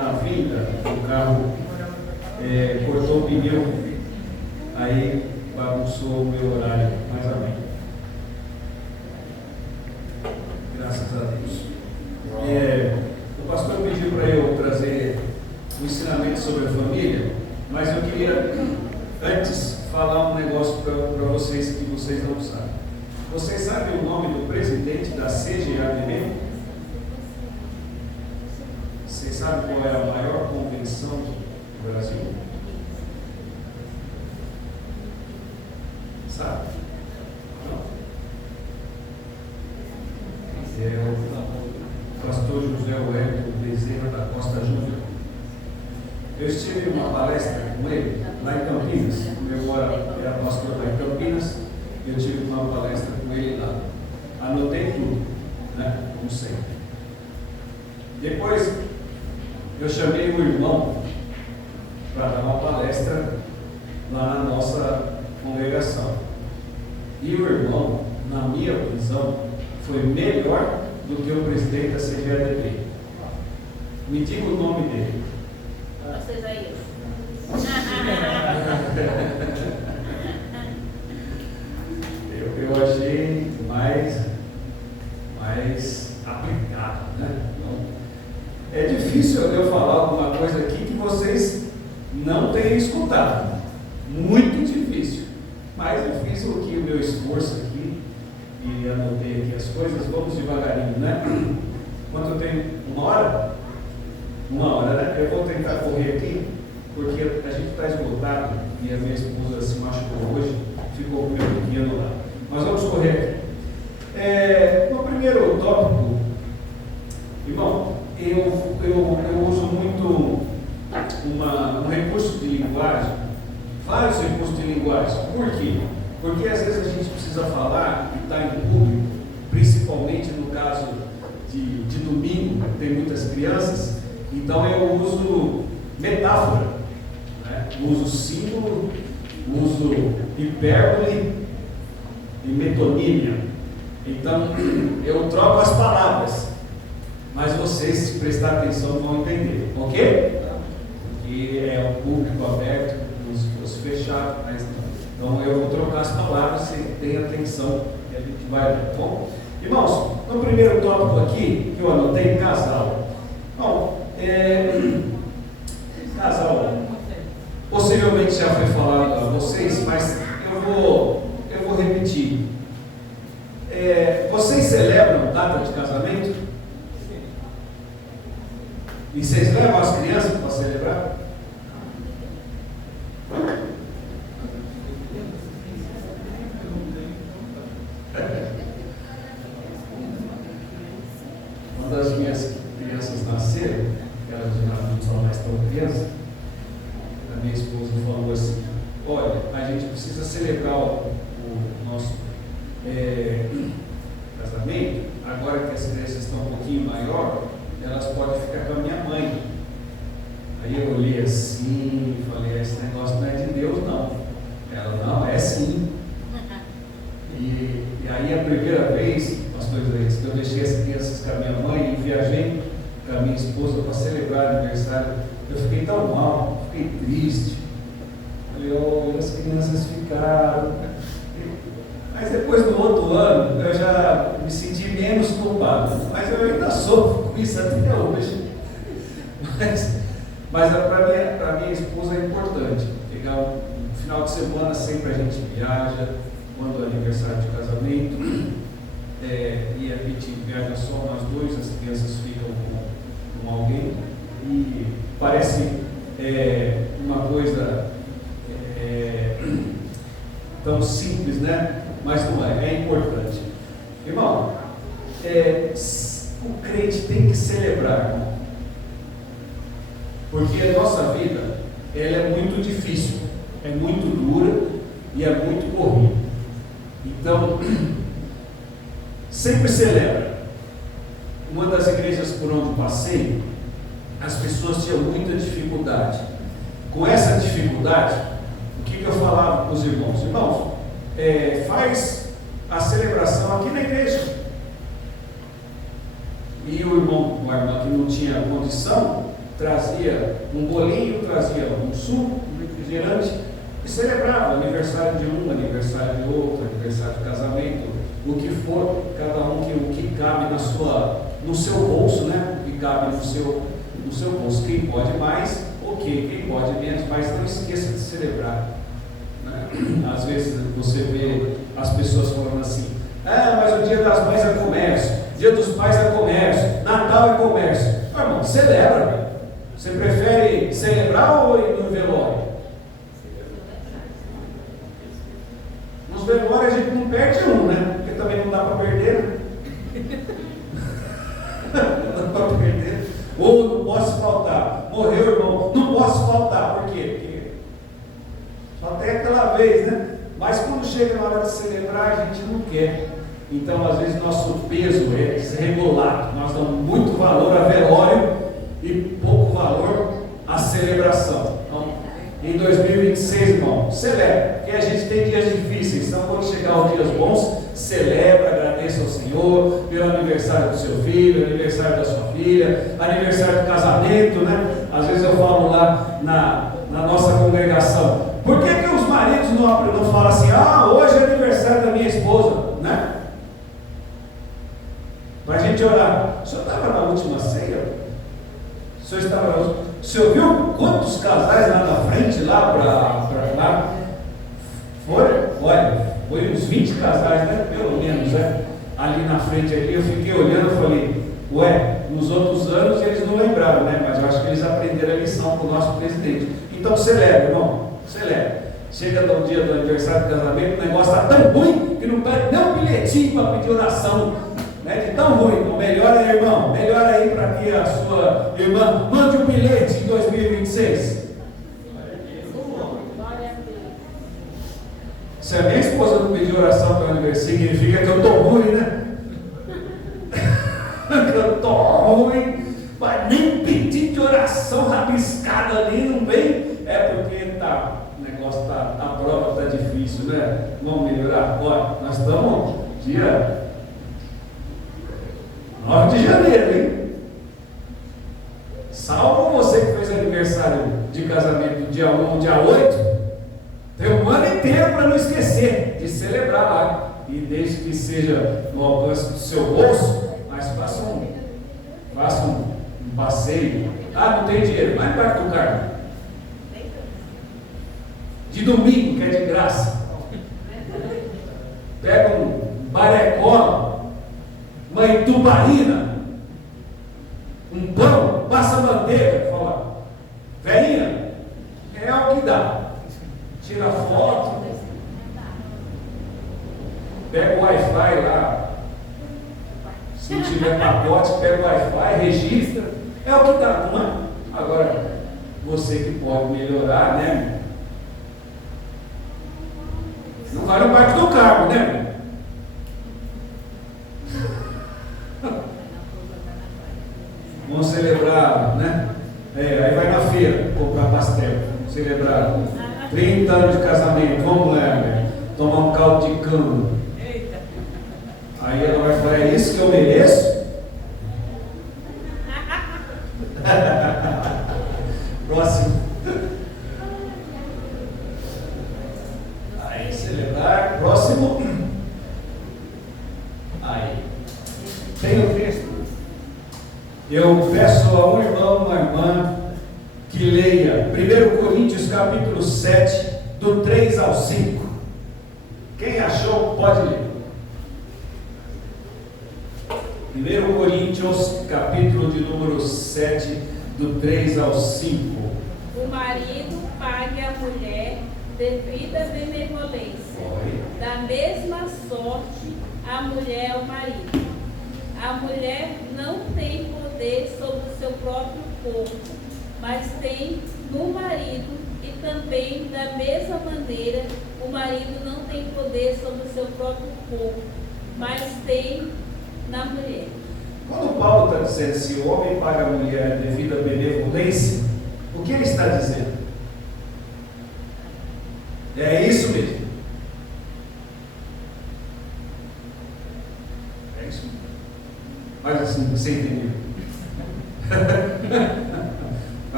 na vinda, o carro cortou o pneu, aí bagunçou o meu horário, mais ou menos. Graças a Deus. O pastor pediu para eu trazer um ensinamento sobre a família, mas eu queria antes falar um negócio para vocês que vocês não sabem. Vocês sabem o nome do presidente da CGADB? Vocês sabem qual é a maior convenção do Brasil? Sabe? Não. É o pastor José Wellington Bezerra da Costa Júnior. Eu estive em uma palestra com ele lá em Campinas. Eu era pastor lá em Campinas. Eu tive uma palestra com ele lá. Anotei tudo, né? Como sempre. Depois eu chamei o irmão para dar uma palestra lá na nossa congregação. E o irmão, na minha visão, foi melhor do que o presidente da CGADB. Me diga o nome dele. Vocês aí. Eu achei mais aplicado, né? É difícil eu falar alguma coisa aqui que vocês não tenham escutado. Muito difícil. Mas eu fiz o meu esforço aqui e anotei aqui as coisas. Vamos devagarinho, né? Quanto tempo? 1 hora? 1 hora, né? Eu vou tentar correr aqui, porque a gente está esgotado e a minha esposa se machucou hoje, ficou com o meu pequeno lá. Mas vamos correr aqui. No primeiro tópico, irmão, eu uso muito um recurso de linguagem, vários recursos de linguagem. Por quê? Porque às vezes a gente precisa falar e está em público, principalmente no caso de domingo, tem muitas crianças, então eu uso metáfora, né? Uso símbolo, uso hipérbole e metonímia. Então eu troco as palavras, mas vocês, se prestar atenção, vão entender, ok? Porque é um público aberto, se fosse fechado, mas não. Então eu vou trocar as palavras, você tem atenção e a gente vai, tá bom? Irmãos, no primeiro tópico aqui, que eu anotei, casal. Bom, casal, possivelmente já foi falado a vocês, mas eu vou repetir. Vocês celebram data de casamento? E vocês levam as crianças para celebrar? Quando as minhas crianças nasceram, que elas já não são mais tão crianças, a minha esposa falou assim: olha, a gente precisa celebrar o nosso casamento, agora que as crianças estão um pouquinho maior, elas podem ficar com a minha mãe. Aí eu olhei assim e falei: esse negócio não é de Deus, não. Ela: não, é sim. E aí a primeira vez, pastor Isaías, que eu deixei as crianças com a minha mãe e viajei com a minha esposa para celebrar o aniversário, eu fiquei tão mal, fiquei triste. Falei: oh, as crianças ficaram. Mas depois do outro ano, eu já me senti menos culpado. Mas eu ainda sofro com isso até hoje. Mas para minha esposa é importante. Pegar um final de semana, sempre a gente viaja, quando é aniversário de casamento. E a gente viaja só nós dois, as crianças ficam com alguém. E parece uma coisa tão simples, né? Mas não é importante. Irmão, o crente tem que celebrar, irmão. Porque a nossa vida, ela é muito difícil, é muito dura e é muito corrida. Então, sempre celebra. Uma das igrejas por onde passei, as pessoas tinham muita dificuldade. Com essa dificuldade, o que eu falava para os irmãos? Irmãos, faz a celebração aqui na igreja. E o irmão que não tinha condição, trazia um bolinho, trazia um suco, um refrigerante, e celebrava aniversário de um, aniversário de outro, aniversário de casamento, o que for, cada um o que cabe no seu bolso, né? O que cabe no seu bolso. Quem pode mais, ok, quem pode menos, mas não esqueça de celebrar. Né? Às vezes você vê as pessoas falando assim: mas o dia das mães é comércio, dia dos pais é comércio, Natal é comércio. Irmão, celebra. Você prefere celebrar ou ir no velório? Nos velórios a gente não perde um, né? Porque também não dá para perder. Não dá para perder. Ou não posso faltar. Morreu, irmão, não posso faltar. Por quê? Porque só tem aquela vez, né? Mas quando chega na hora de celebrar, a gente não quer. Então, às vezes, nosso peso é desregulado. Nós damos muito valor a velório e pouco valor à celebração. Então, em 2026, irmão, celebra, porque a gente tem dias difíceis. Então, quando chegar os dias bons, celebra, agradeça ao Senhor pelo aniversário do seu filho, aniversário da sua filha, aniversário do casamento, né? Às vezes eu falo lá na nossa congregação: por que os maridos não falam assim, hoje é aniversário da minha esposa, né? Para a gente orar. O senhor estava na última ceia? O senhor viu quantos casais lá na frente, lá para lá? Foi uns 20 casais, né? Pelo menos, né? Ali na frente, ali, eu fiquei olhando e falei: nos outros anos eles não lembraram, né? Mas eu acho que eles aprenderam a lição com o nosso presidente. Então celebra, irmão, celebra. Chega no dia do aniversário do casamento, o negócio está tão ruim que não pede nem um bilhetinho para pedir oração, né? De tão ruim. Então melhora aí, irmão, melhora aí para que a sua irmã mande um bilhete em 2026. Se a minha esposa não pedir oração para o aniversário, significa que eu estou ruim, né? Que eu estou ruim, mas nem pedir de oração rabiscada ali não vem. É porque o negócio a prova está difícil, né? Vamos melhorar. Olha, nós estamos dia 9 de janeiro, hein? Salvo você que fez aniversário de casamento dia 1 ou dia 8. Tem um ano inteiro para não esquecer de celebrar lá. E desde que seja no alcance do seu bolso, mas faça um passeio. Não tem dinheiro, vai no Parque do Carmo. De domingo, que é de graça. Pega um barecó, uma itubaína, um pão, passa manteiga, fala: velhinha, é o que dá. Tira foto, pega o Wi-Fi lá, se não tiver pacote, pega o Wi-Fi, registra, é o que dá, não é? Agora, você que pode melhorar, né? Não vai no Parque do Carmo, né? Vamos celebrar, né? Aí vai na feira comprar pastel, celebrar 30 anos de casamento, vamos lá, tomar um caldo de cana. Aí ela vai falar: é isso que eu mereço? Próximo. Aí, celebrar. Próximo. Aí. Tem o texto. Eu peço a um irmão, uma irmã, que leia 1 Coríntios capítulo 7, do 3 ao 5. Quem achou, pode ler. 1 Coríntios capítulo de número 7, do 3 ao 5. O marido pague à mulher devida benevolência. Da mesma sorte, a mulher ao marido. A mulher não tem poder sobre o seu próprio corpo, mas tem no marido, e também da mesma maneira o marido não tem poder sobre o seu próprio corpo, mas tem na mulher. Quando Paulo está dizendo se o homem paga a mulher devido à benevolência, o que ele está dizendo? É isso mesmo. É isso mesmo. Mas assim, você entendeu?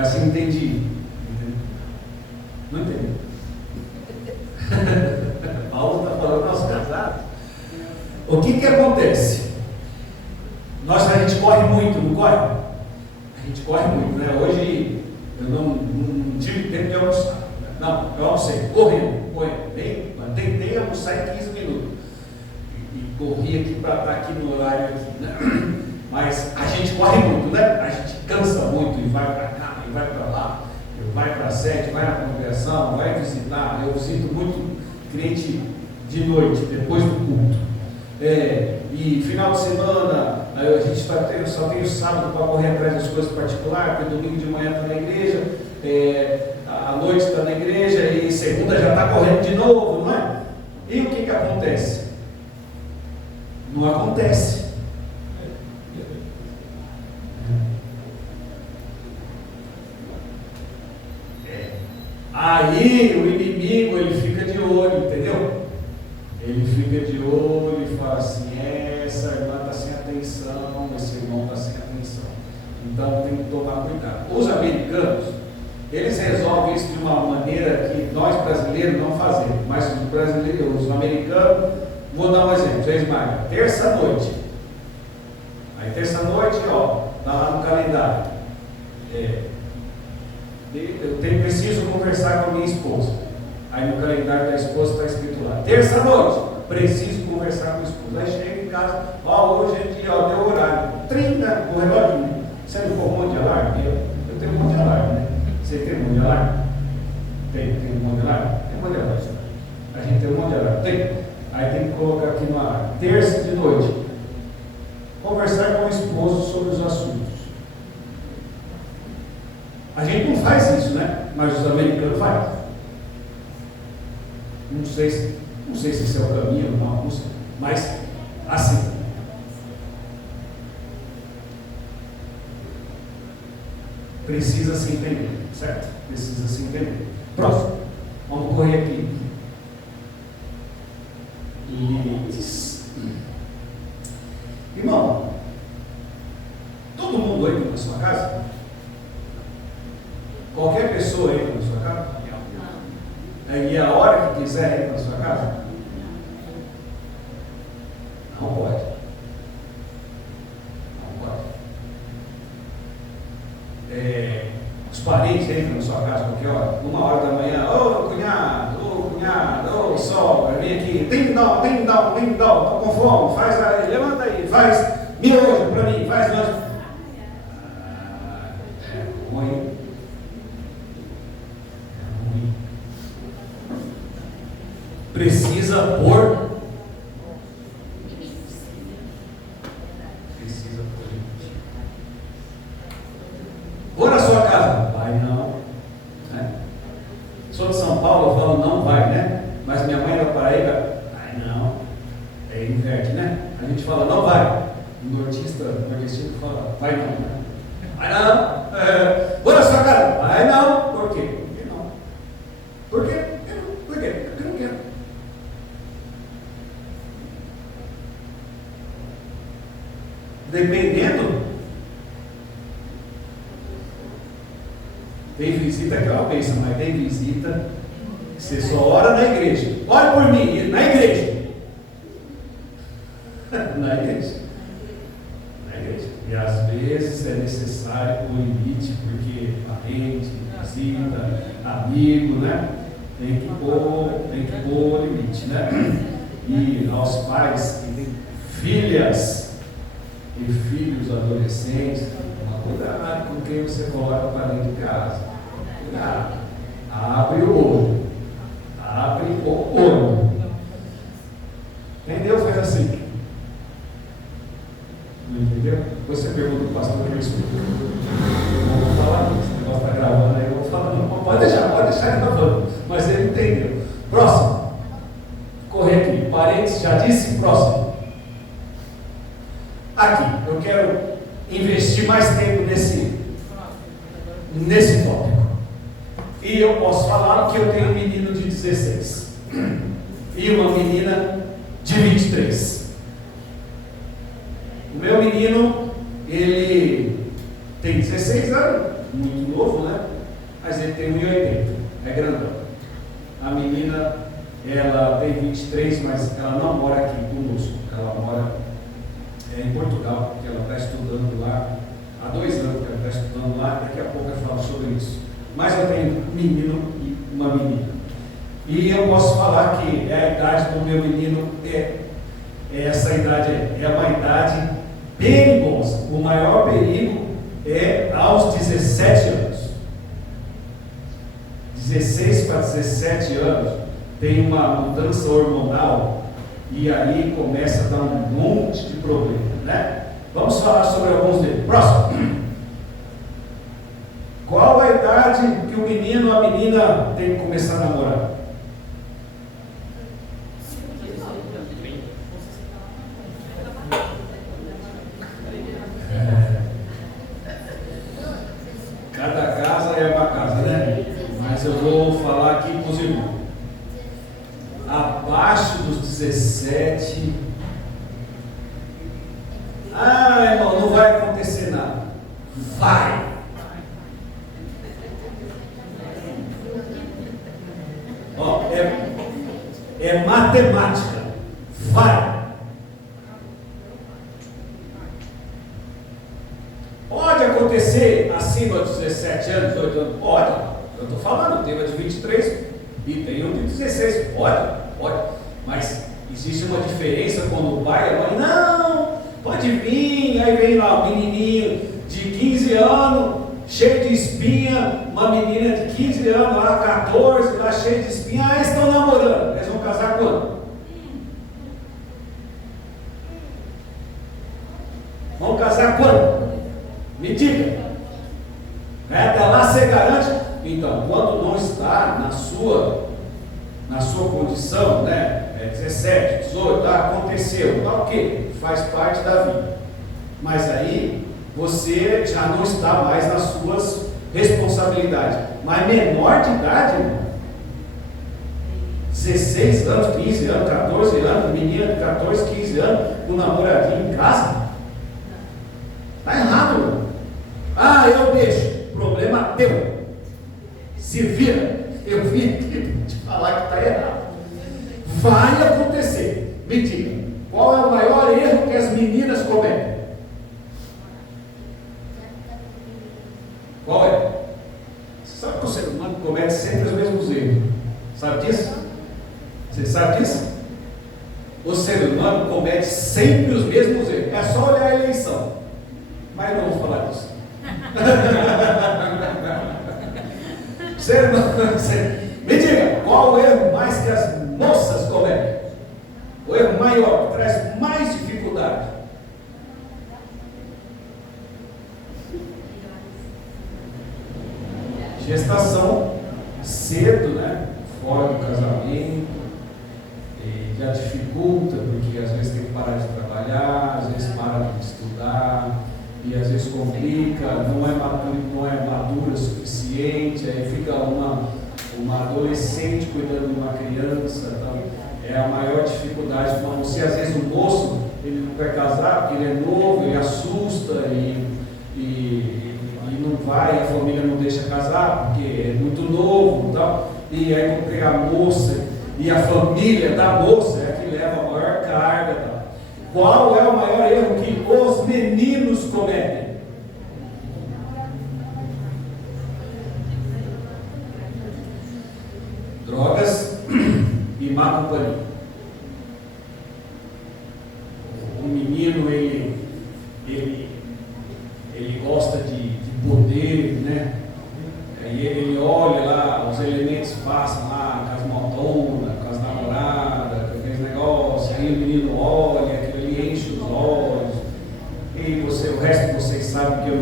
Mas eu entendi. Não entendi. Paulo está falando aos casados. O que acontece? A gente corre muito, não corre? A gente corre muito, né? Hoje eu não tive tempo de almoçar. Não, eu almocei, correndo. Tentei almoçar em 15 minutos. E corri aqui para estar aqui no horário aqui, né? Mas a gente corre muito, né? A gente cansa muito e vai para cá, e vai para lá, vai para a sede, vai na congregação, vai visitar. Eu visito muito cliente de noite, depois do culto. E final de semana, a gente só tem o sábado para correr atrás das coisas particulares, porque domingo de manhã está na igreja, à noite está na igreja, e segunda já está correndo de novo, não é? E o que acontece? Não acontece. Aí o inimigo, ele fica de olho, entendeu? Ele fica de olho e fala assim, essa irmã está sem atenção, esse irmão está sem atenção. Então tem que tomar cuidado. Os americanos, eles resolvem isso de uma maneira que nós brasileiros não fazemos, mas os brasileiros, os americanos, vou dar um exemplo, vocês marcam, terça-noite. Aí terça-noite, está lá no calendário. Eu preciso conversar com a minha esposa. Aí no calendário da esposa está escrito lá, terça-noite, preciso conversar com a esposa. Aí chega em casa, hoje é dia, deu horário, 30, o relógio, né? Você não for um monte de alarme? Eu tenho um monte de alarme, né? Você tem um monte de alarme? Tem um monte de alarme? Tem um monte de alarme. A gente tem um monte de alarme, tem. Aí tem que colocar aqui no alarme, terça de noite, conversar com o esposo sobre os assuntos. A gente não faz isso, né? Mas os americanos fazem. Não sei se esse é o caminho ou não sei. Mas assim. Precisa se entender, certo? Precisa se entender. Próximo. Vamos correr aqui. Limites. Irmão, todo mundo entra na sua casa? Qualquer pessoa entra na sua casa? E a hora que quiser entra na sua casa? Não pode. Não pode. Os parentes entram na sua casa qualquer hora? 1h da manhã, cunhado, sogra, vem aqui, tem dó, tô com fome, faz aí, levanta aí, faz miojo para mim, faz lanche. Ruim. Precisa pôr. Limite. Vou na sua casa. Vai não. Né? Sou de São Paulo, eu falo não vai, né? Mas minha mãe da Paraíba, vai não. Inverte, né? A gente fala não vai. O nordestino fala vai não. Vai não. Vou na sua casa. Vai não. Por quê? Por que não? Por quê? Por quê? Porque eu não quero. Dependendo, tem visita que é uma bênção, mas tem visita que você só ora na igreja. Ore por mim, na igreja. Na igreja. Na igreja. E às vezes é necessário o limite, porque parente, visita, amigo, né? Tem que pôr o limite, né? E aos pais que têm filhas e filhos adolescentes, cuidado com quem você coloca para dentro de casa. Cuidado. Abre o olho. Abre o olho. Entendeu? Faz assim. Não entendeu? Depois você pergunta para o pastor que eu explico. Eu vou falar aqui. Esse negócio está gravando aí, eu vou falar. Não, pode deixar ele está falando. Mas ele entendeu. Próximo. Correr aqui. Parentes, já disse? Próximo. Aqui, eu quero investir mais tempo nesse tópico. E eu posso falar que eu tenho um menino de 16 e uma menina de 23. O meu menino, ele tem 16 anos, muito novo, né? Mas ele tem 1,80, é grandão. A menina, ela tem 23, mas ela não mora aqui conosco. Ela mora em Portugal, porque ela está estudando lá. Há 2 anos que ela está estudando lá, daqui a pouco eu falo sobre isso. Mas eu tenho um menino e uma menina. E eu posso falar que a idade do meu menino essa idade é uma idade perigosa. O maior perigo é aos 17 anos. 16 para 17 anos tem uma mudança hormonal e aí começa a dar um monte de problema, né? Vamos falar sobre alguns deles. Próximo. Qual a idade que o menino ou a menina tem que começar a namorar? Cada casa é uma casa, né? Mas eu vou falar aqui com os irmãos. Abaixo dos 17. Ah, irmão, não vai acontecer nada. Vai! Ó, é matemática. Vai! Pode acontecer acima dos 17 anos, 18 anos? Pode. Eu estou falando, tem uma de 23 e tem um de 16. Pode. Mas existe uma diferença quando o pai e a mãe, não, pode vir, aí vem lá o menininho de 15 anos, cheio de espinha, uma menina de 15 anos, lá 14, lá cheio de espinha, estão namorando. Eles vão casar quando? Vão casar quando? Me diga. Até lá você garante. Então, quando não está na sua condição, né? 17, 18, aconteceu, tá ok, faz parte da vida. Mas aí você já não está mais nas suas responsabilidades. Mas menor de idade, irmão, 16 anos, 15 anos, 14 anos, menina de 14, 15 anos, com um namoradinho em casa, está errado, irmão. Ah, eu deixo, problema teu. Se vira, eu vim te falar que está errado. Vai acontecer. Me diga, qual é o maior erro que as meninas cometem? Qual é? Você sabe que o ser humano comete sempre os mesmos erros. Sabe disso? Você sabe disso? O ser humano comete sempre os mesmos erros. É só olhar a eleição. Mas não vou falar disso. Me diga, qual o erro mais que as moças cometem? O erro maior, que traz mais dificuldade. Gestação cedo, né? Fora do casamento, e já dificulta, porque às vezes tem que parar de trabalhar, às vezes para de estudar, e às vezes complica, não é madura o suficiente, aí fica uma adolescente cuidando de uma criança, então é a maior dificuldade para você. Às vezes o moço, ele não quer casar porque ele é novo, ele assusta e não vai, a família não deixa casar porque é muito novo e tal, e aí porque a moça e a família da moça é que leva a maior carga tal. Qual é o maior erro que os meninos cometem? Drogas e má companhia. O menino, ele gosta de poder, né? E ele olha lá, os elementos passam lá, com as motonas, com as namoradas, com aqueles negócios, aí o menino olha, aquilo ali enche os olhos, e o resto vocês sabem que eu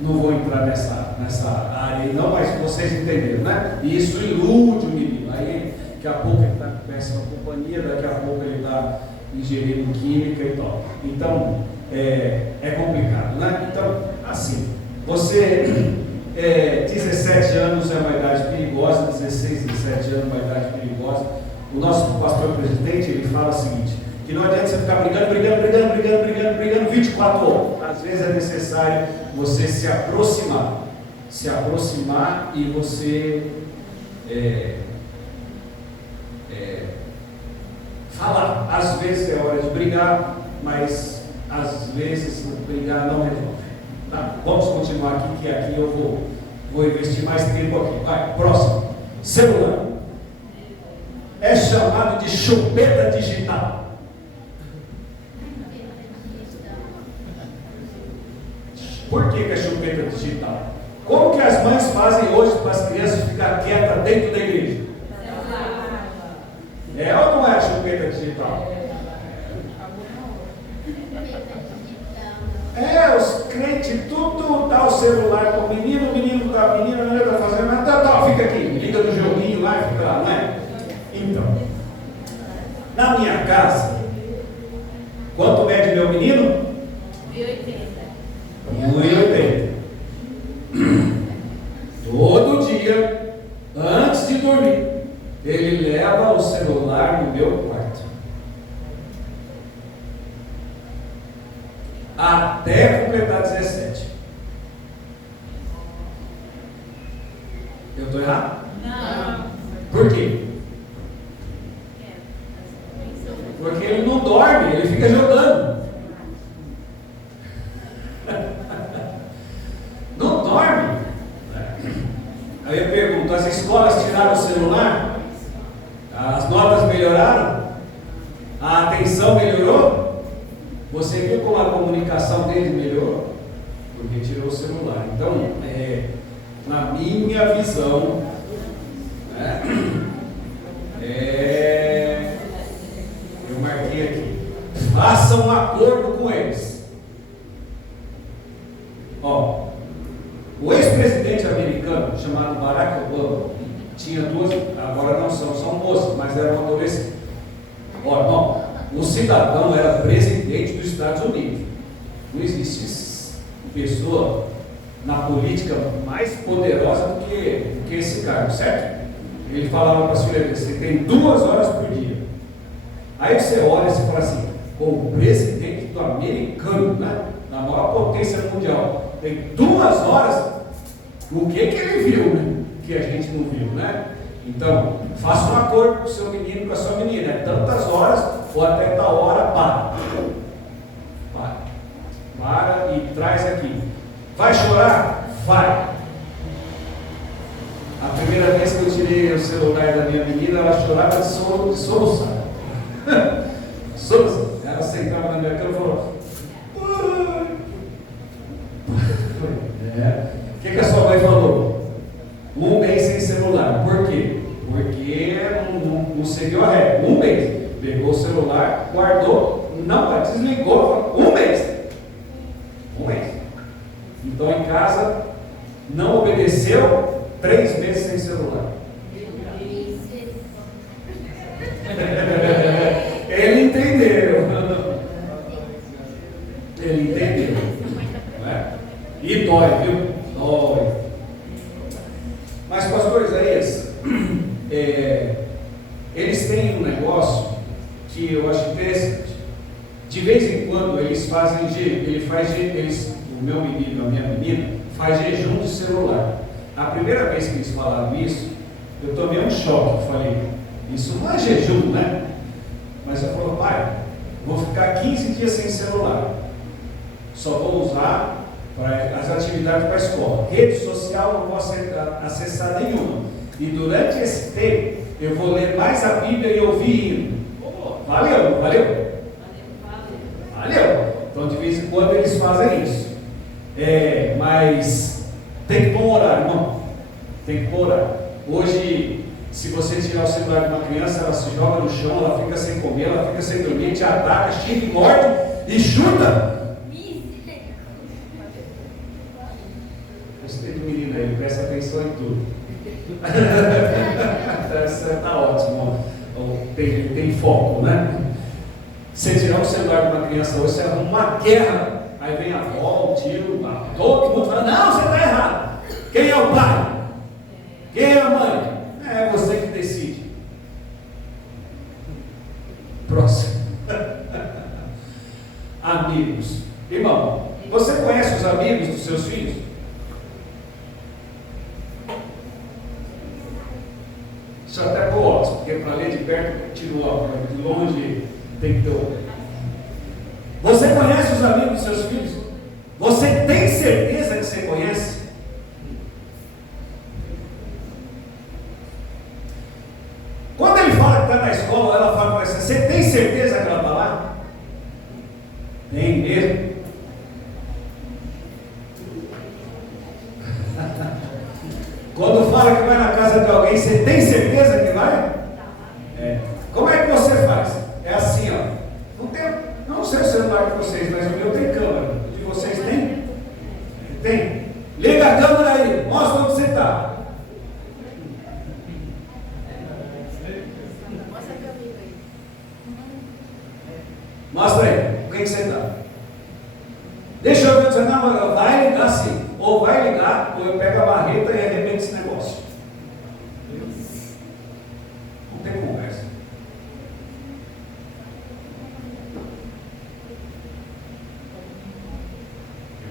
não vou entrar nessa área, não, mas vocês entenderam, né? E isso ilude o menino, aí daqui a pouco ele está com péssima companhia, daqui a pouco ele está ingerindo química e tal. Então, é complicado, né? Então, assim, você, 17 anos é uma idade perigosa, 16, 17 anos é uma idade perigosa. O nosso pastor presidente, ele fala o seguinte, que não adianta você ficar brigando 24 horas. Às vezes é necessário você se aproximar se aproximar e você falar. Às vezes é hora de brigar, mas às vezes brigar não resolve. Tá? Vamos continuar aqui, que aqui eu vou investir mais tempo aqui. Vai, próximo. Celular. É chamado de chupeta digital. Por que é chupeta digital? Como que as mães fazem hoje para as crianças ficar quietas dentro da igreja? É ou não é chupeta digital? Os crentes tudo dá o celular para o menino está, a menina não está fazendo nada, tá, fica aqui, liga no joguinho lá e fica lá, não é? Então, na minha casa, quanto mede meu menino? 1,80. Todo dia, antes de dormir, ele leva o celular no meu quarto. Até completar 17. Eu estou errado? Não. Por quê? Porque ele não dorme, ele fica jogando. Não dorme. Aí eu pergunto, as escolas tiraram o celular? As notas melhoraram? A atenção melhorou? Você viu como a comunicação dele melhorou? Porque tirou o celular. Então, na minha visão, eu marquei aqui, faça um acordo com eles. Ó, o ex-presidente americano, chamado Barack Obama, tinha duas, agora não são moças, mas eram adolescentes. Ó, irmão, o cidadão era presidente dos Estados Unidos. Não existe pessoa na política mais poderosa do que esse cargo, certo? Ele falava para as filhas dele, você tem 2 horas por dia. Aí você olha e você fala assim, o presidente do americano, né, na maior potência mundial, tem 2 horas, o que ele viu, né? Que a gente não viu, né? Então, faça um acordo com o seu menino, com a sua menina, tantas horas ou até tal hora, para e traz aqui. Vai chorar? Vai. A primeira vez que eu tirei o celular da minha menina, ela chorava de soluçar. Soluçar. Ela sentava na minha cama e falou: O que a sua mãe falou? 1 mês sem celular. Por quê? Porque não seguiu a regra. 1 mês. Pegou o celular, guardou, não, desligou. 1 mês. 1 mês. Então em casa, não obedeceu, 3 meses sem celular. Ele entendeu. Ele entendeu. Não é? E dói, viu? Dói. Mas, pastor Isaías, eles têm um negócio que eu acho interessante. De vez em quando eles fazem, o meu menino, a minha menina, faz jejum de celular. A primeira vez que eles falaram isso, eu tomei um choque. Eu falei, isso não é jejum, né? Mas eu falei, pai, vou ficar 15 dias sem celular. Só vou usar para as atividades para a escola. Rede social não posso acessar nenhuma. E durante esse tempo, eu vou ler mais a Bíblia e ouvir hino. Valeu, valeu? Valeu. Então, de vez em quando, eles fazem isso. Mas tem que pôr um horário, irmão. Tem que pôr um horário. Hoje, se você tirar o celular de uma criança, ela se joga no chão, ela fica sem comer, ela fica sem dormir, te ataca, xinga e morde e chuta. Gostei do menino aí, presta atenção em tudo. Está ótimo. Tem foco, né? Você tirar o celular de uma criança hoje, você arruma uma guerra. Aí vem a avó, o tio, todo mundo fala, não, você está errado. Quem é o pai? Quem é a mãe? É você que decide. Próximo. Amigos. Irmão, você conhece os amigos dos seus filhos? Deixa eu até pôr óculos, porque para ler de perto tiro o óculos, de longe tem que ter óculos. Você conhece os amigos dos seus filhos? Você tem certeza que você conhece? Quando ele fala que está na escola, ela fala para você tem certeza que ela está lá? Tem mesmo? Quando fala que vai na casa de alguém, você tem certeza que vai? É. Como é que você faz? É assim, ó. Não sei o celular de vocês, mas o meu tem câmera. O de vocês tem? Tem. Liga a câmera aí, mostra onde você está. Mostra aí, o que você está? Deixa eu ver, não, vai ligar sim. Ou vai ligar, ou eu pego a marreta e arrebento esse negócio. Não tem conversa.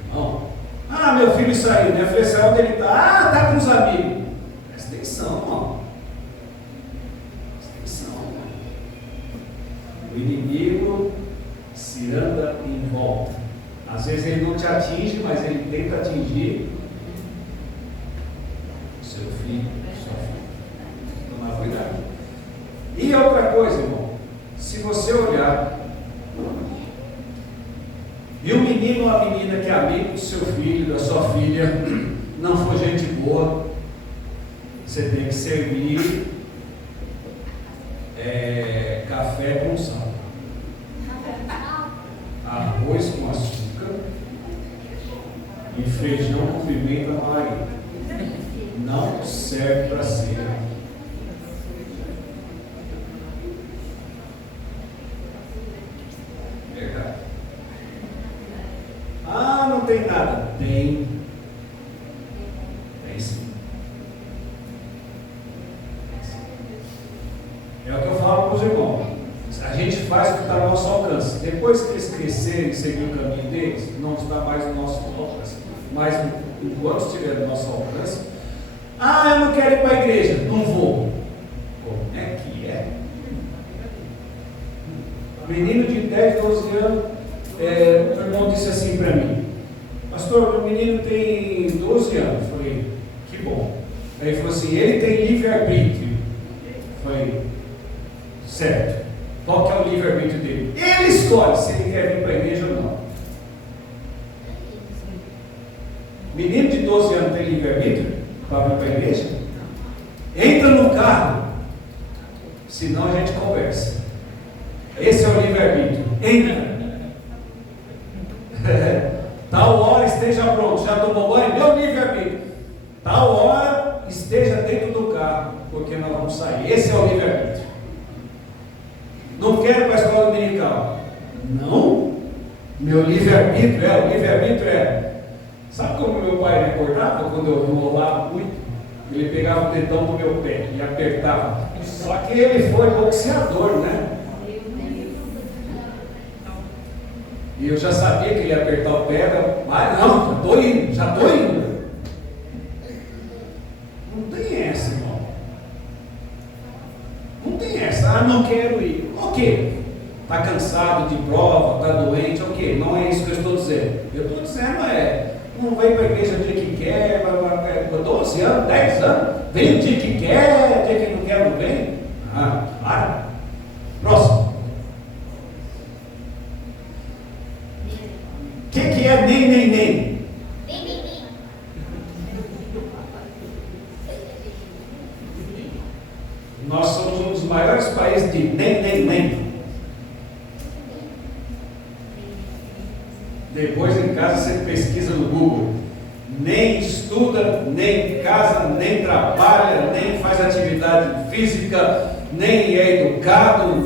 Irmão, meu filho saiu, minha filha saiu, onde ele está? Está com os amigos. Presta atenção, irmão. Presta atenção, irmão. O inimigo se anda em volta. Às vezes ele não te atinge, mas ele tenta atingir o seu filho, sua filha. Tomar cuidado. E outra coisa, irmão, se você olhar e o menino ou a menina que é amigo do seu filho, da sua filha, não for gente boa, você tem que servir café com sal, arroz com açúcar e feijão com pimenta amarela. Não serve para ser. Verdade. Não tem nada. Tem. Tem sim. É o que eu falo para os irmãos. A gente faz o que está ao nosso alcance. Depois que eles crescerem e seguir o caminho deles, não está mais no nosso alcance. Mas enquanto estiver no nosso alcance, eu não quero ir para a igreja, não vou. Como é que é? Menino de 10, 12 anos, o irmão disse assim para mim: pastor, o menino tem 12 anos. Eu falei, que bom. Aí ele falou assim, ele tem livre-arbítrio. Eu falei, certo. Qual que é o livre-arbítrio dele? Ele escolhe se ele quer vir para a igreja ou não. Menino de 12 anos tem livre-arbítrio para vir para a igreja? Entra no carro, senão a gente conversa. Esse é o livre-arbítrio. Entra. Tal hora esteja pronto, já tomou banho? Meu livre-arbítrio. Tal hora esteja dentro do carro, porque nós vamos sair. Esse é o livre-arbítrio. Não quero para a escola dominical. Não. Meu livre-arbítrio o livre-arbítrio é. Sabe como meu pai me acordava quando eu enrolava muito? Ele pegava o dedão do meu pé e apertava. Só que ele foi boxeador, né? E eu já sabia que ele ia apertar o pé, mas não, já estou indo. Não tem essa, irmão. Não tem essa. Não quero ir. Ok. Está cansado de prova, está doente, ok. Não é isso que eu estou dizendo. Eu estou dizendo não vem para a igreja o dia que quer, 12 anos, 10 anos, vem o dia que quer, o dia que não quer, não vem. Para. Próximo. O que é nem? Nós somos um dos maiores países de nem. Depois em casa você pesquisa no Google. Nem estuda, nem casa, nem trabalha, nem faz atividade física, nem é educado,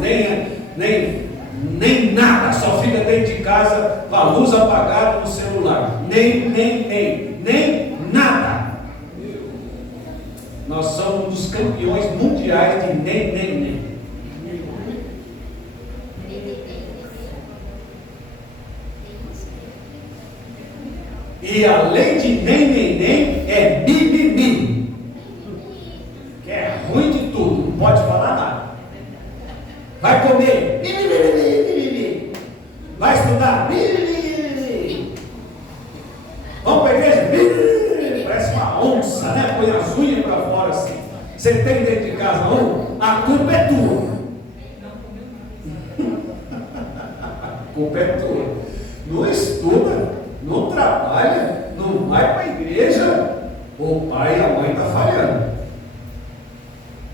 nem nada, só fica dentro de casa com a luz apagada no celular. Nem nada. Nós somos um dos campeões mundiais de nem. E além de nem, é mimimi. Que é ruim de tudo. Vai comer, vai estudar, vamos para a igreja, parece uma onça, né? Põe as unhas para fora assim. Você tem dentro de casa a culpa é tua. A culpa é tua. Não estuda, não trabalha, não vai para a igreja. O pai e a mãe estão falhando.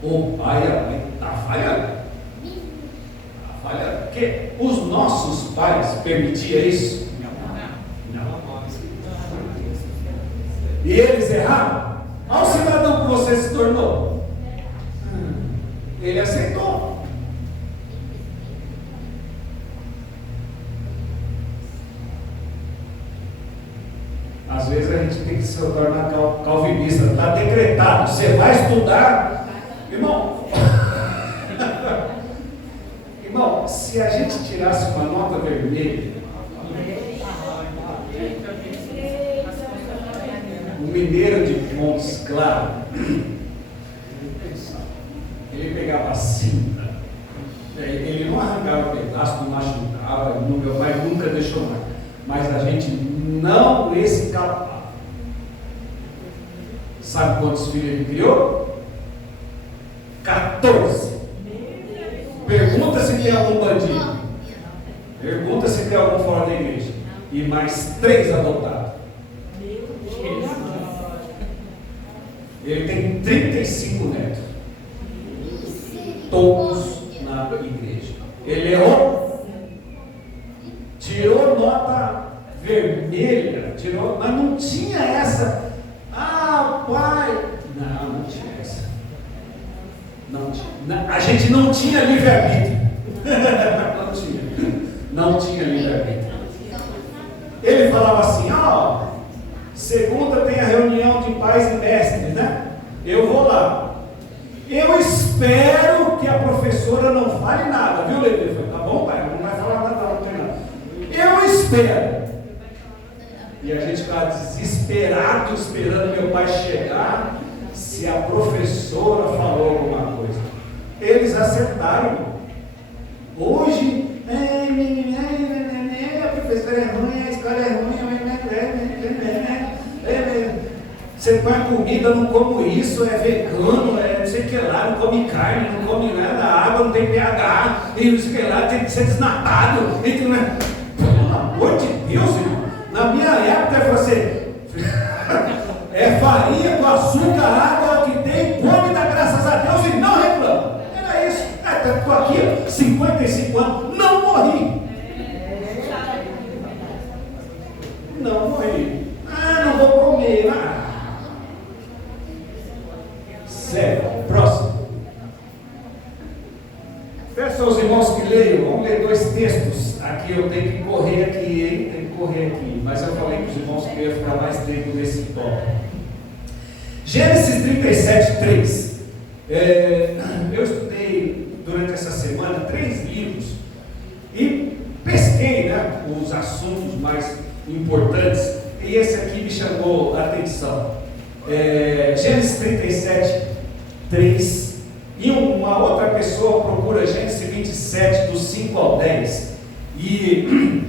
O pai e a mãe estão falhando. Está falhando. Porque os nossos pais permitiam isso? Não. E eles erraram? Olha o cidadão que você se tornou. Ele aceitou. Às vezes a gente tem que se tornar calvinista. Está decretado. Você vai estudar. Irmão, irmão, se a gente tirasse uma nota vermelha, o mineiro de Montes Claros, ele pegava a cinta, ele não arrancava pedaço, não machucava, meu pai nunca deixou mais, mas a gente não escapava. Sabe quantos filhos ele criou? 14. Pergunta se tem algum bandido, pergunta se tem algum fora da igreja, e mais 3 adotados. Ele tem 35 netos, todos na igreja. Ele errou, tirou nota vermelha, tirou, mas não tinha essa. Ah, pai, não tinha essa. Não tinha. A gente não tinha livre-arbítrio. Não tinha livre-arbítrio. Ele falava assim: ó, segunda tem a reunião de pais e mestres, né? Eu vou lá. Eu espero que a professora não fale nada, viu, Levi? Tá bom, pai? Não vai falar nada, não tem nada. Eu espero. E a gente ficava desesperado, esperando meu pai chegar, se a professora falou alguma coisa. Eles acertaram. Hoje, a professora é ruim, a escola é ruim, você põe comida, não como isso, é vegano, é não sei o que lá, não come carne, não come nada, água, não tem pH, e não sei o que lá, tem que ser desnatado. Pelo amor de Deus, irmão. Na minha época, você é farinha com açúcar, água que tem, come, dá graças a Deus e não reclama. Era isso. Estou aqui, 55 anos, não morri. Não morri. Não vou comer. Sério, próximo. Peço aos irmãos que leiam, vamos ler 2 textos. Aqui eu tenho que correr aqui, hein? Tenho que correr aqui. Mas eu falei para os irmãos que eu ia ficar mais tempo nesse tópico. Gênesis 37, 3. Eu estudei durante essa semana 3 livros e pesquei, né, os assuntos mais importantes. E esse aqui me chamou a atenção. Gênesis 37, 3. E uma outra pessoa procura Gênesis 27, do 5 ao 10. E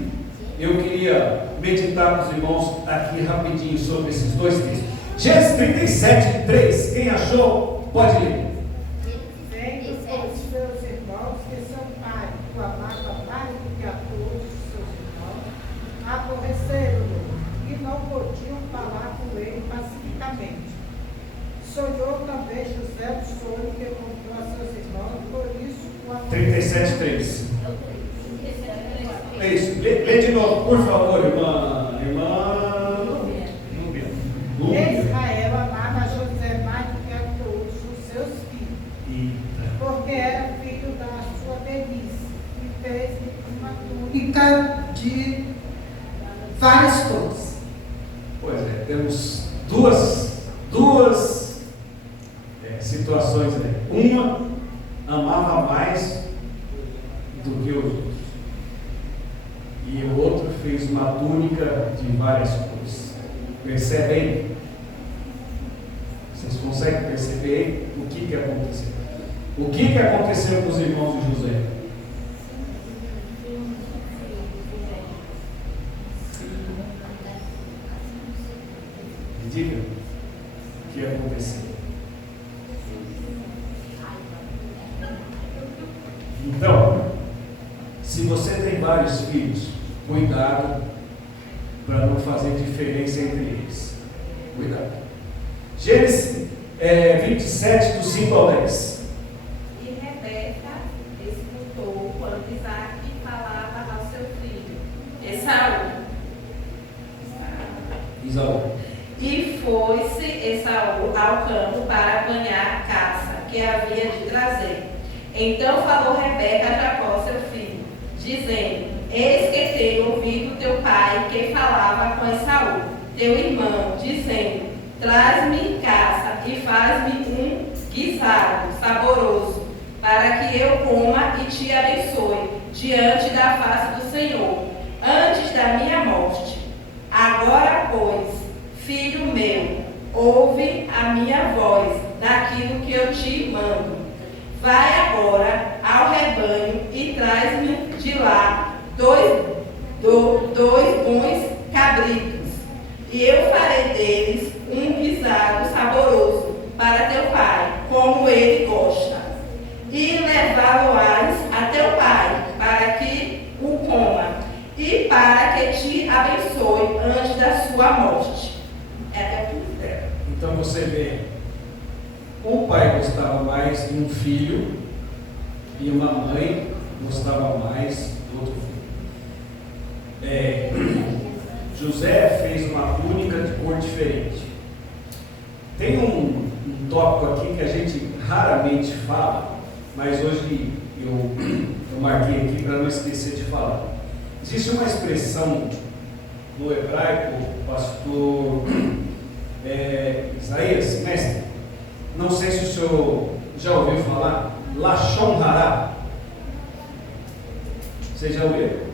eu queria meditar com os irmãos aqui rapidinho sobre esses 2 textos. Gênesis 37, 3. Quem achou, pode ler. Vendo os seus irmãos que seu pai o amava mais do que a todos os seus irmãos, aborreceram-no e não podiam falar com ele pacificamente. Sonhou também José o sonho que contou a seus irmãos, por isso o amor. 37, 3. É isso. Lê de novo, por favor, irmã. Israel amava José mais do que a todos os seus filhos, porque era filho da sua velhice, e fez-lhe uma túnica de várias cores. Pois é, temos duas situações aí. Uma amava mais do que os outros, e o outro fez uma túnica de várias cores. Percebem? Vocês conseguem perceber o que aconteceu? O que aconteceu com os irmãos de José? acontecer. Então, se você tem vários filhos, cuidado para não fazer diferença entre eles. Cuidado. Gênesis 27, do 5 ao 10. E Rebeca escutou quando Isaac falava ao seu filho Esaú. E foi-se Esaú ao campo para apanhar a caça que havia de trazer. Então falou Rebeca a Jacó, seu filho, dizendo: Eis que tenho ouvido teu pai que falava com Esaú, teu irmão, dizendo: Traz-me caça e faz-me um guisado saboroso, para que eu coma e te abençoe diante da face do Senhor, antes da minha morte. Agora, pois, filho meu, ouve a minha voz naquilo que eu te mando. Vai agora ao rebanho e traz-me de lá dois bons cabritos, e eu farei deles um guisado saboroso para teu pai, como ele gosta. E levá-lo-ás a teu pai, para que o coma, e para que te abençoe antes da sua morte. Então você vê, um pai gostava mais de um filho e uma mãe gostava mais do outro filho. José fez uma túnica de cor diferente. Tem um tópico aqui que a gente raramente fala, mas hoje eu marquei aqui para não esquecer de falar. Existe uma expressão no hebraico, pastor Isaías, mestre, não sei se o senhor já ouviu falar, Lashon Hará. Você já ouviu?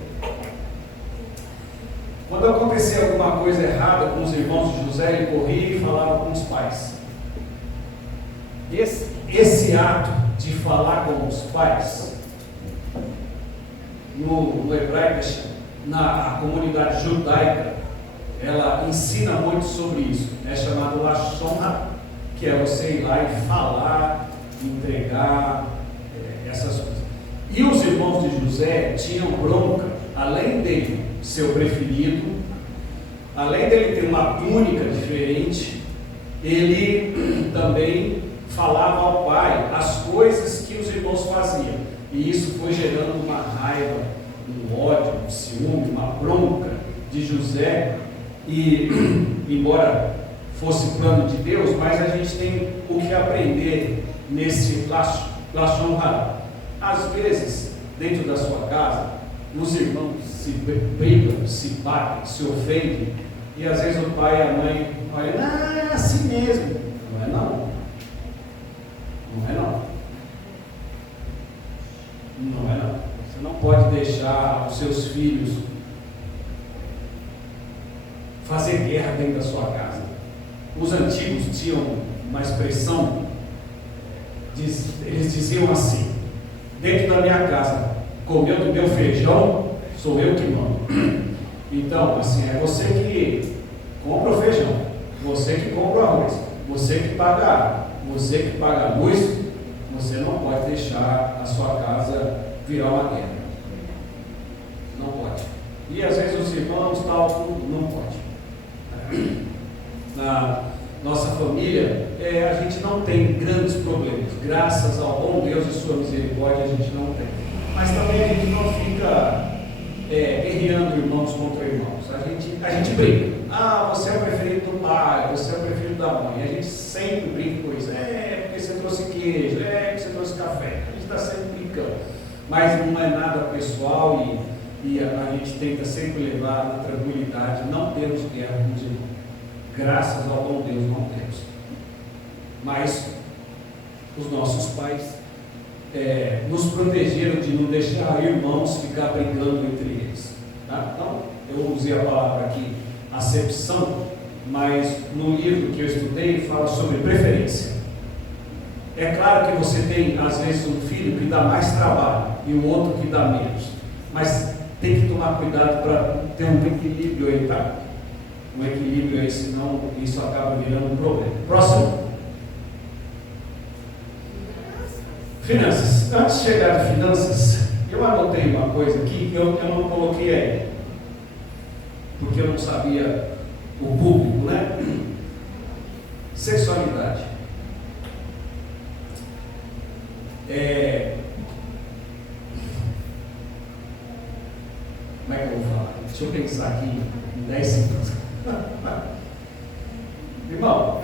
Quando acontecia alguma coisa errada com os irmãos de José, ele corria e falava com os pais. Esse ato de falar com os pais, no hebraico, na comunidade judaica, ela ensina muito sobre isso. É chamado Lashon Hará, que é você ir lá e falar, entregar, essas coisas. E os irmãos de José tinham bronca, além dele ser o preferido, além dele ter uma túnica diferente, ele também falava ao pai as coisas que os irmãos faziam. E isso foi gerando uma raiva, um ódio, um ciúme, uma bronca de José. E, embora fosse plano de Deus, mas a gente tem o que aprender nesse Lashon Hará. Às vezes, dentro da sua casa, os irmãos se brigam, se batem, se ofendem, e às vezes o pai e a mãe olham, é assim mesmo. Não é não. Não é não. Não é não. Você não pode deixar os seus filhos fazer guerra dentro da sua casa. Os antigos tinham uma expressão, eles diziam assim: dentro da minha casa, comeu do meu feijão, sou eu que mando. Então, assim, é você que compra o feijão, você que compra o arroz, você que paga a água, você que paga a luz. Você não pode deixar a sua casa virar uma guerra. Não pode. E às vezes os irmãos, tal, não pode. Na nossa família, a gente não tem grandes problemas. Graças ao bom Deus e sua misericórdia, a gente não tem. Mas também a gente não fica guerreando irmãos contra irmãos. A gente briga. Você é o preferido do pai, você é o preferido da mãe. A gente sempre brinca com isso. Porque você trouxe queijo, porque você trouxe café. A gente está sempre brincando. Mas não é nada pessoal e a gente tenta sempre levar na tranquilidade. Não temos guerra com os irmãos. Graças ao bom Deus não temos. Mas os nossos pais nos protegeram de não deixar irmãos ficar brigando entre eles. Tá? Então, eu usei a palavra aqui, acepção, mas no livro que eu estudei fala sobre preferência. É claro que você tem, às vezes, um filho que dá mais trabalho e o outro que dá menos, mas tem que tomar cuidado para ter um equilíbrio aí, tá? Um equilíbrio aí, senão isso acaba virando um problema. Próximo. Finanças. Antes de chegar de finanças, eu anotei uma coisa aqui que eu não coloquei aí, porque eu não sabia o público, né? Sexualidade. Como é que eu vou falar? Deixa eu pensar aqui em 10 segundos. Irmão,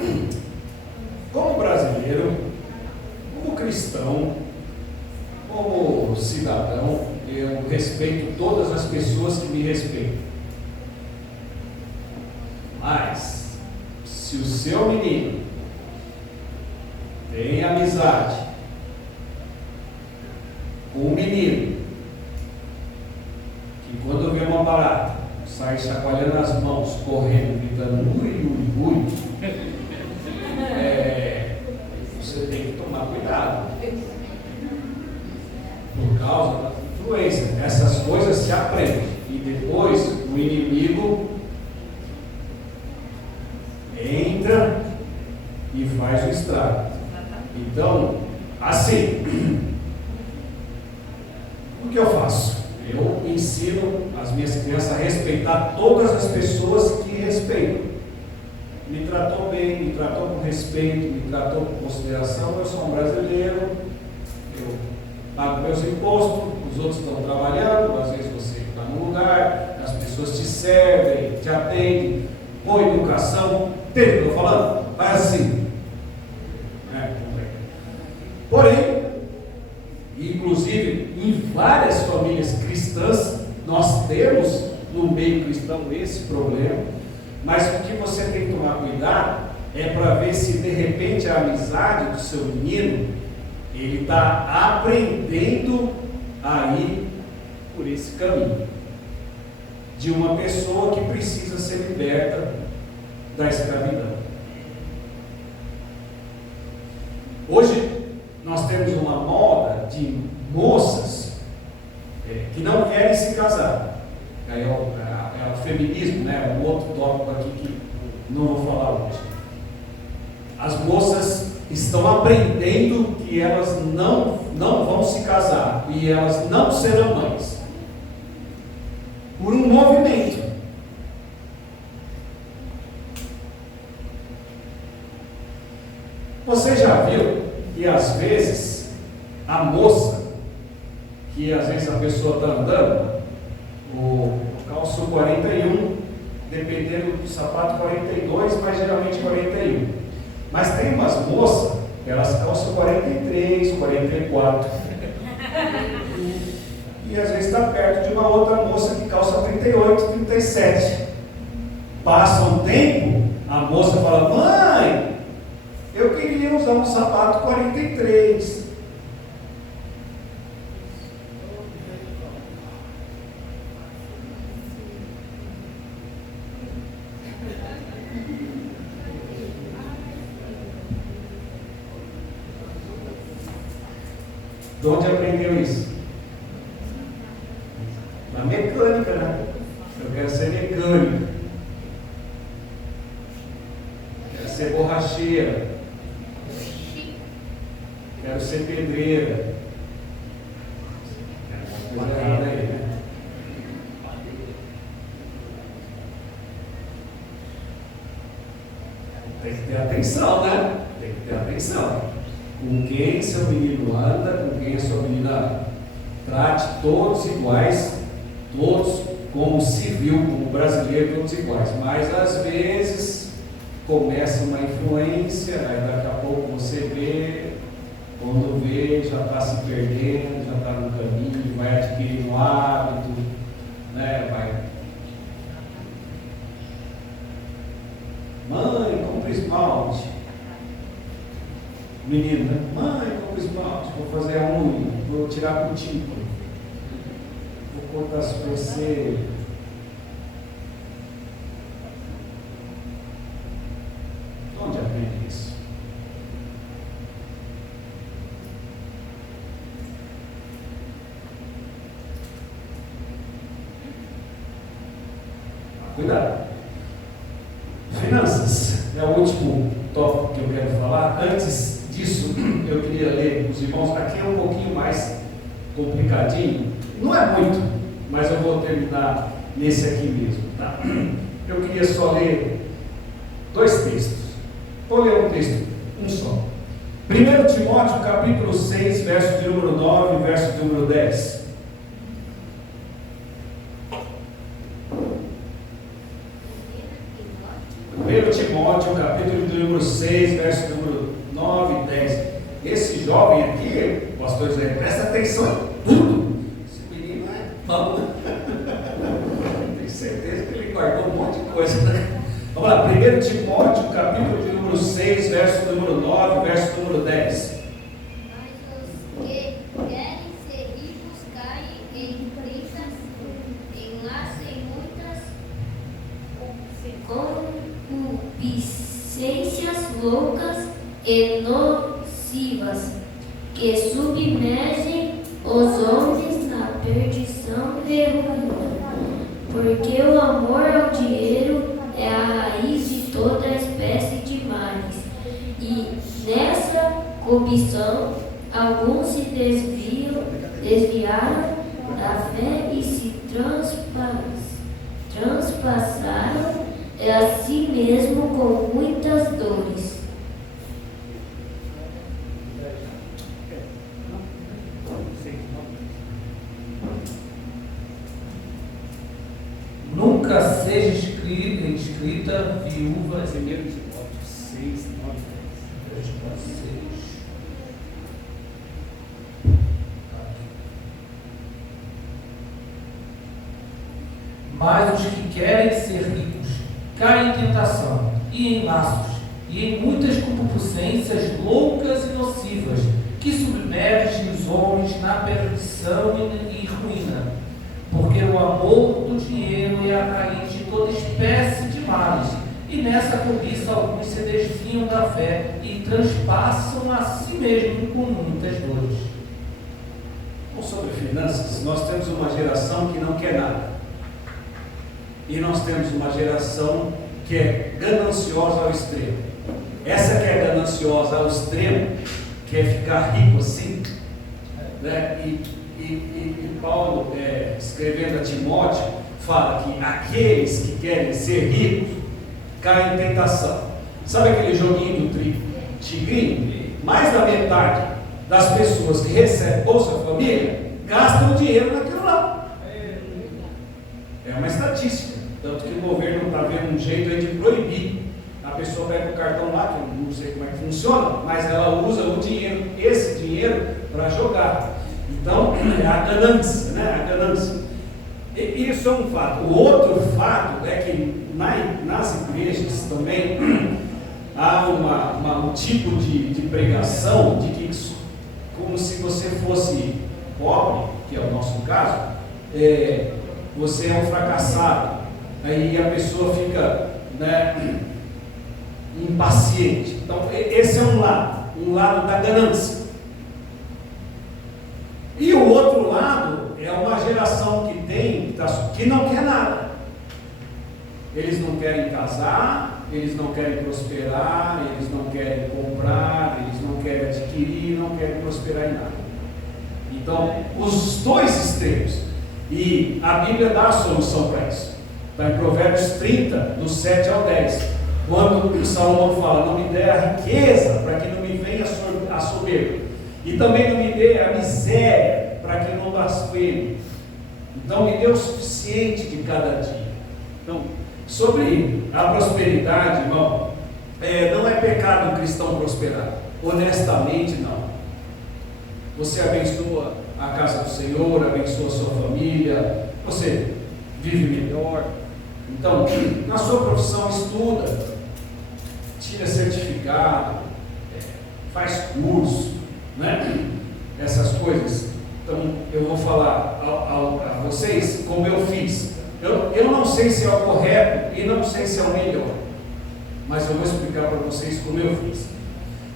como brasileiro, como cristão, como cidadão, eu respeito todas as pessoas que me respeitam. Mas, se o seu menino tem amizade com um menino que quando vê uma barata sai chacoalhando as mãos, correndo, gritando ui, ui, ui, você tem que tomar cuidado por causa da influência. Essas coisas se aprendem e depois o inimigo entra e faz o estrago. Então, assim, o que eu faço? Eu ensino as minhas crianças a respeitar todas as pessoas que respeitam. Me tratou bem, me tratou com respeito, me tratou com consideração. Eu sou um brasileiro, eu pago meus impostos, os outros estão trabalhando, às vezes você está no lugar, as pessoas te servem, te atendem, boa educação. Entende o que eu estou falando? Vai assim. Porém, inclusive em várias famílias cristãs, nós temos no meio cristão esse problema, mas o que você tem que tomar cuidado é para ver se de repente a amizade do seu menino, ele está aprendendo a ir por esse caminho de uma pessoa que precisa ser liberta da escravidão. Hoje nós temos uma moda de moças que não querem se casar. É o feminismo, né? Um outro tópico aqui que não vou falar hoje. As moças estão aprendendo que elas não vão se casar e elas não serão mães por um movimento. Você já viu que às vezes a moça, que às vezes a pessoa está andando, o calço 41, dependendo do sapato 42, mas geralmente 41. Mas tem umas moças, elas calçam 43, 44. E às vezes está perto de uma outra moça que calça 38, 37. Passa um tempo, a moça fala: mãe, eu queria usar um sapato 43. De onde aprendeu isso? Na mecânica, né? Eu quero ser mecânico. Quero ser borracheira. Quero ser pedreira. Coisa errada aí, né? Tem que ter atenção, né? Tem que ter atenção. Com quem seu menino anda, com quem a sua menina anda. Trate todos iguais, todos como civil, como brasileiro, todos iguais. Mas às vezes começa uma influência, aí daqui a pouco você vê, quando vê, já está se perdendo, já está no caminho, vai adquirir um hábito, né? Mãe, compra esmalte. Menino, né? Mãe, compra esmalte, vou fazer a unha, vou tirar a cutícula, vou cortar a sobrancelha. Onde aprende isso? Cuidado. Finanças é o último tópico que eu quero falar. Antes disso, eu queria ler os irmãos, aqui é um pouquinho mais complicadinho, não é muito, mas eu vou terminar nesse aqui mesmo, tá? Eu queria só ler 2 textos, vou ler um texto, um só. 1 Timóteo capítulo 6, verso de número 9 e verso de número 10. 1 Timóteo capítulo de número 6, verso de número 9 e 10. Esse jovem aqui, pastor José, presta atenção em tudo. Esse menino é bom. Tenho certeza que ele guardou um monte de coisa. Vamos lá, 1 Timóteo capítulo de número 6, verso de número 9 e verso de número 10. Mas os que querem ser ricos caem em empresas, enlacem muitas concupiscências loucas e nocivas, que submergem os homens na perdição e ruína. Porque o amor ao dinheiro é a raiz de toda espécie de males. E nessa cobição, alguns se desviaram da fé e se transpassaram a si mesmo com muitas dores. Nunca seja inscrita viúva. 1 Timóteo 6, 9 e 10. Mas os que querem ser ricos caem em tentação e em laços e em muitas concupiscências loucas e nocivas, que submergem os homens na perdição e ruína. Porque o amor do dinheiro é a raiz de toda espécie de males, e nessa cobiça alguns se desviam da fé e transpassam a si mesmo com muitas dores. Bom, sobre finanças, nós temos uma geração que não quer nada. E nós temos uma geração que é gananciosa ao extremo. Essa que é gananciosa ao extremo quer ficar rico assim, né? E Paulo, escrevendo a Timóteo, fala que aqueles que querem ser ricos caem em tentação. Sabe aquele joguinho do tigrinho? Mais da metade das pessoas que recebem Bolsa Família gastam dinheiro naquilo lá. É uma estatística. Tanto que o governo está vendo um jeito aí de proibir. A pessoa pega o cartão lá, que eu não sei como é que funciona, mas ela usa o dinheiro, esse dinheiro, para jogar. Então, é a ganância, né? A ganância. E isso é um fato. O outro fato é que nas igrejas também há um tipo de pregação de que, como se você fosse pobre, que é o nosso caso, você é um fracassado. Aí a pessoa fica, né, impaciente. Então, esse é um lado da ganância. E o outro lado é uma geração que não quer nada. Eles não querem casar, eles não querem prosperar, eles não querem comprar, eles não querem adquirir, não querem prosperar em nada. Então, os dois extremos. E a Bíblia dá a solução para isso. Está em Provérbios 30, do 7 ao 10. Quando o Salomão fala, não me dê a riqueza, para que não me venha a soberba. E também não me dê a miséria, para que não blasfeme. Então me dê o suficiente de cada dia. Então, sobre a prosperidade, irmão, não é pecado um cristão prosperar. Honestamente, não. Você abençoa a casa do Senhor, abençoa a sua família, você vive melhor. Então, na sua profissão, estuda, tira certificado, faz curso, né? Essas coisas. Então, eu vou falar a vocês como eu fiz. Eu não sei se é o correto e não sei se é o melhor, mas eu vou explicar para vocês como eu fiz.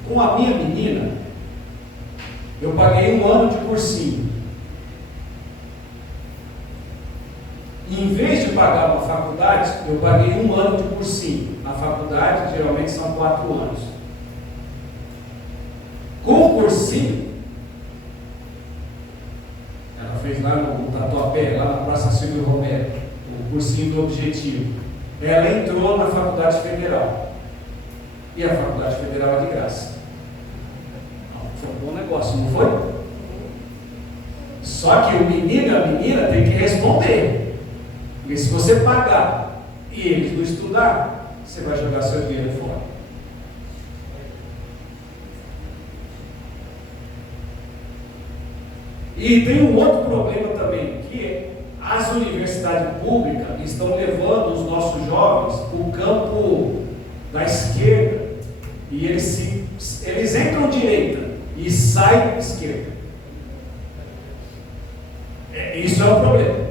Com a minha menina, eu paguei 1 ano de cursinho. Em vez de pagar uma faculdade, eu paguei 1 ano de cursinho. A faculdade geralmente são 4 anos. Com o cursinho, ela fez lá no Tatuapé, lá na Praça Silvio Romero, o cursinho do Objetivo. Ela entrou na Faculdade Federal. E a Faculdade Federal é de graça. Foi um bom negócio, não foi? Só que o menino e a menina tem que responder. Porque se você pagar e eles não estudar, você vai jogar seu dinheiro fora. E tem um outro problema também, que as universidades públicas estão levando os nossos jovens para o campo da esquerda, e eles entram direita e saem esquerda. Isso é um problema.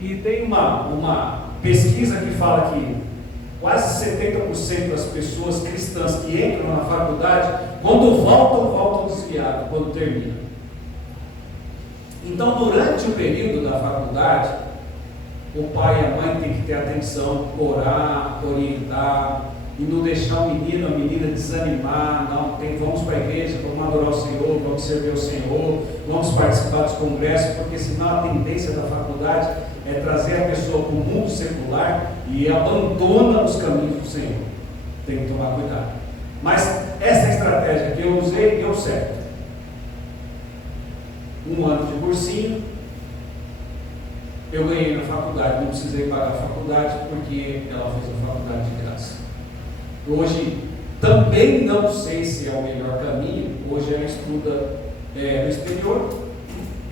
E tem uma pesquisa que fala que quase 70% das pessoas cristãs que entram na faculdade, quando voltam desviadas, quando terminam. Então, durante o período da faculdade, o pai e a mãe têm que ter atenção, orar, orientar, e não deixar o menino, a menina desanimar. Não, vamos para a igreja, vamos adorar o Senhor, vamos servir o Senhor, vamos participar dos congressos, porque senão a tendência da faculdade é trazer a pessoa para o mundo secular e abandona os caminhos do Senhor. Tem que tomar cuidado. Mas essa estratégia que eu usei deu certo. 1 ano de cursinho, eu ganhei na faculdade, não precisei pagar a faculdade porque ela fez a faculdade de graça. Hoje também não sei se é o melhor caminho. Hoje ela estuda no exterior.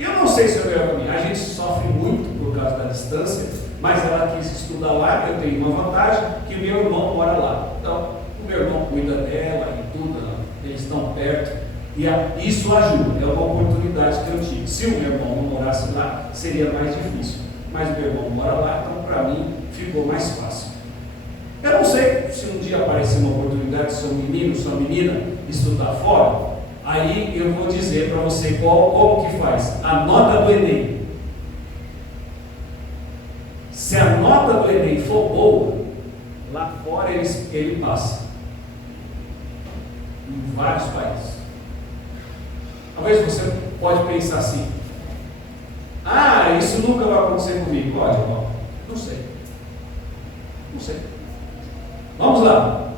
Eu não sei se é o melhor caminho. A gente sofre muito por causa da distância, mas ela quis estudar lá. Eu tenho uma vantagem, que o meu irmão mora lá. Então, o meu irmão cuida dela e tudo, eles estão perto. E isso ajuda, é uma oportunidade que eu tive. Se o meu irmão não morasse lá, seria mais difícil. Mas o meu irmão mora lá, então para mim ficou mais fácil. Eu não sei se um dia aparecer uma oportunidade de seu menino, sua menina estudar fora, aí eu vou dizer para você como que faz. A nota do Enem. Se a nota do Enem for boa, lá fora ele passa. Em vários países. Talvez você pode pensar assim: isso nunca vai acontecer comigo. Olha, irmão, não sei. Não sei. Vamos lá.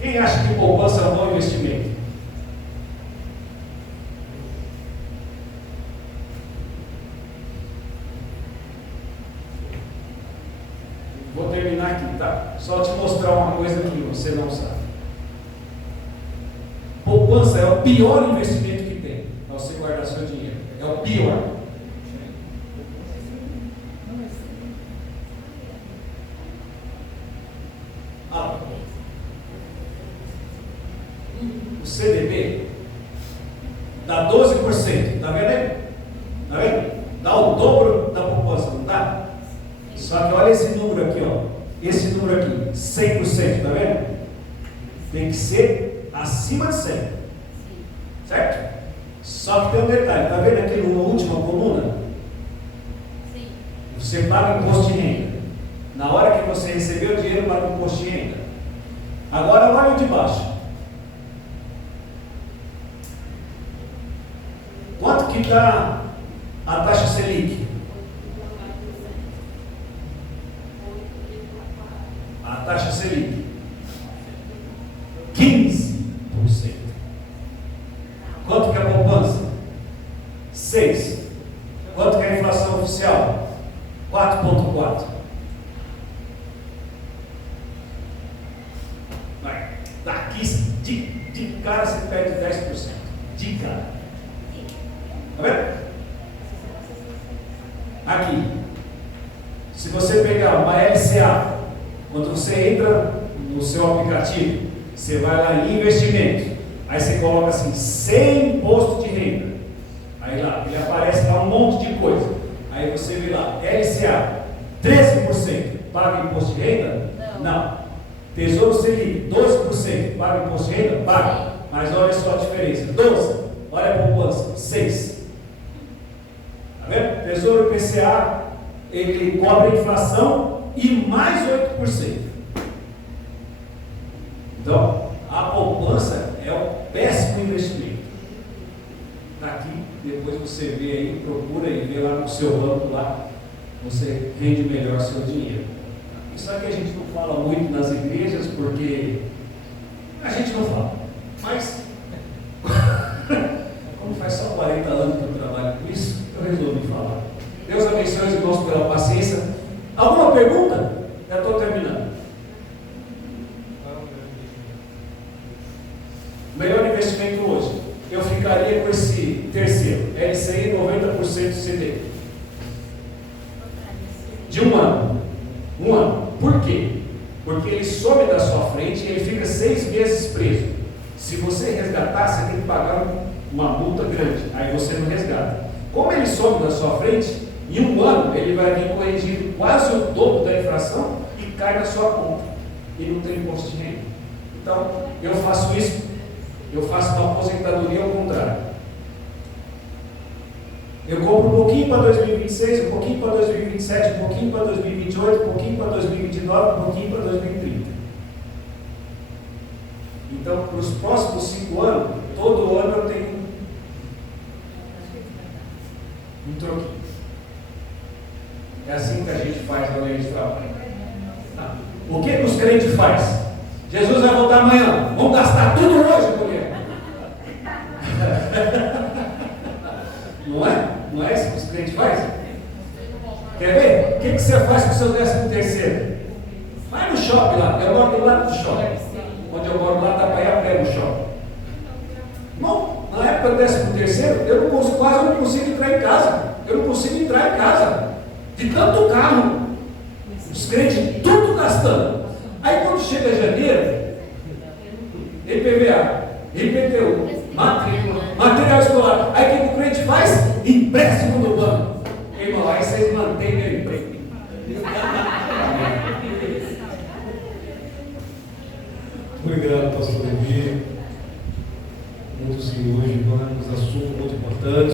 Quem acha que poupança é um bom investimento? Vou terminar aqui, tá? Só te mostrar uma coisa que você não sabe. Poupança é o pior investimento que tem. É você guardar seu dinheiro. É o pior. O CDB dá 12%. Tá vendo aí? Tá vendo? Dá o dobro da poupança, não dá? Só que olha esse número aqui, ó. Esse número aqui, 100%, tá vendo? Tem que ser acima de 100. Certo? Só que tem um detalhe, tá vendo aqui numa última coluna? Sim. Você paga imposto de renda. Na hora que você recebeu o dinheiro, paga imposto de renda. Agora olha o de baixo. Quanto que está a taxa Selic? A taxa Selic 15%. Quanto que é a poupança? 6%. Quanto que é a inflação oficial? 4,4%. Daqui de cara você perde 10%. De cara. Tá vendo? Aqui. Se você pegar uma LCA, quando você entra no seu aplicativo, você vai lá em investimento, aí você coloca assim, sem imposto de renda, aí lá, ele aparece lá um monte de coisa, aí você vê lá, LCA, 13%, paga imposto de renda? Não. Tesouro Selic, 12%, paga imposto de renda? Paga. Mas olha só a diferença, 12%, olha a poupança, 6%. Tá vendo? Tesouro IPCA, ele cobre a inflação e mais 8%. Então, a poupança é um péssimo investimento. Está aqui, depois você vê aí, procura e vê lá no seu banco lá, você rende melhor seu dinheiro. Isso aqui a gente não fala muito nas igrejas, porque a gente não fala. Mas, como faz só 40 anos que eu trabalho com isso, eu resolvi falar. Deus abençoe os irmãos pela paciência. Alguma pergunta? Já estou terminando. O melhor investimento hoje, eu ficaria com esse terceiro, LCI 90% CDI. De um ano. Um ano. Por quê? Porque ele some da sua frente e ele fica 6 meses preso. Se você resgatar, você tem que pagar uma multa grande. Aí você não resgata. Como ele some da sua frente, em um ano ele vai vir corrigido quase o dobro da infração e cai na sua conta. E não tem imposto de renda. Então, eu faço isso. Eu faço uma aposentadoria ao contrário. Eu compro um pouquinho para 2026, um pouquinho para 2027, um pouquinho para 2028, um pouquinho para 2029, um pouquinho para 2030. Então, para os próximos 5 anos, todo ano eu tenho um troquinho. É assim que a gente faz na lei de trabalho. Tá. O que os crentes fazem? Jesus vai voltar amanhã. Vamos gastar tudo hoje, mulher. Não é? Não é isso que os crentes fazem? Quer ver? O que você faz com o seu 13º? Vai no shopping lá. Eu moro do lado do shopping. Onde eu moro lá, dá para ir a pé no shopping. Bom, na época do 13º, eu quase não consigo entrar em casa. Eu não consigo entrar em casa. De tanto carro. Os crentes tudo gastando. Aí quando chega janeiro, IPVA, IPTU, matrícula, material escolar. Aí o que o crente faz? Empréstimo no banco. Irmão, aí vocês mantêm meu emprego. Obrigado, pastor Levi. Muitos senhores, irmãos, assunto muito importante.